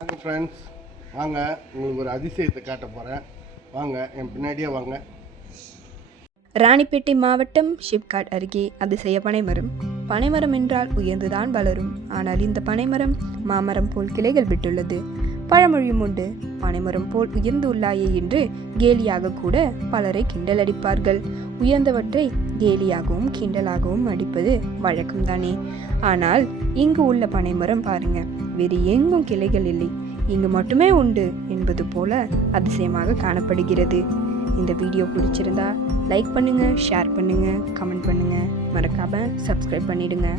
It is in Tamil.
வாங்க ஃப்ரெண்ட்ஸ், வாங்க உங்களுக்கு ஒரு அதிசயத்தை காட்ட போகிறேன். வாங்க என் பின்னாடியே வாங்க. ராணிப்பேட்டை மாவட்டம் ஷிப்காட் அருகே அதிசய பனைமரம். பனைமரம் என்றால் உயர்ந்துதான் வளரும். ஆனால் இந்த பனைமரம் மாமரம் போல் கிளைகள் விட்டுள்ளது. பழமொழியும் உண்டு, பனைமரம் போல் உயர்ந்து உள்ளாயே என்று கேலியாக கூட பலரை கிண்டல் அடிப்பார்கள். உயர்ந்தவற்றை கேலியாகவும் கிண்டலாகவும் அடிப்பது வழக்கம்தானே. ஆனால் இங்கு உள்ள பனைமரம் பாருங்க, வேறு எங்கும் கிளைகள் இல்லை, இங்கு மட்டுமே உண்டு என்பது போல அதிசயமாக காணப்படுகிறது. இந்த வீடியோ பிடிச்சிருந்தா லைக் பண்ணுங்க, ஷேர் பண்ணுங்க, கமெண்ட் பண்ணுங்க, மறக்காம சப்ஸ்கிரைப் பண்ணிடுங்க.